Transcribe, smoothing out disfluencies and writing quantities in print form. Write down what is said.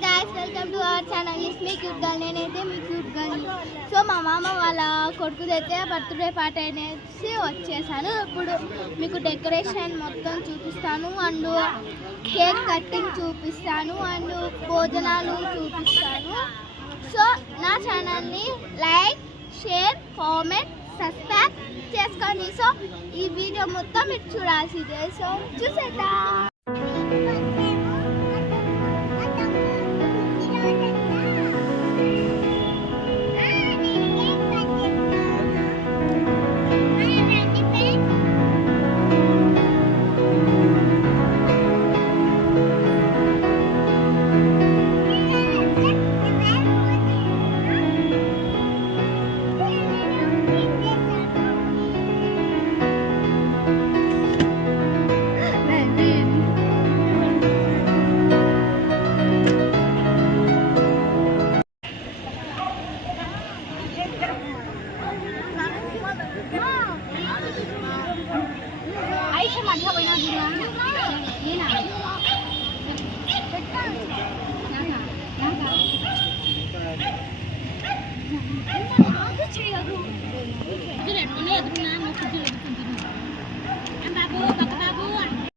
guys, welcome to our channel. It's me cute girl. నేనైతే మీ cute girl. So మా మామ వాళ్ళ కొడుకుదైతే బర్త్డే పార్టీ అనేసి వచ్చేసాను. ఇప్పుడు మీకు డెకరేషన్ మొత్తం చూపిస్తాను అండ్ కేక్ కటింగ్ చూపిస్తాను అండ్ భోజనాలు చూపిస్తాను. సో నా ఛానల్ని లైక్, షేర్, కామెంట్, సబ్స్క్రైబ్ చేసుకోండి. సో ఈ వీడియో మొత్తం మీరు చూడాల్సిందే. సో చూసేద్దాం. Aisyah mah dia boleh nak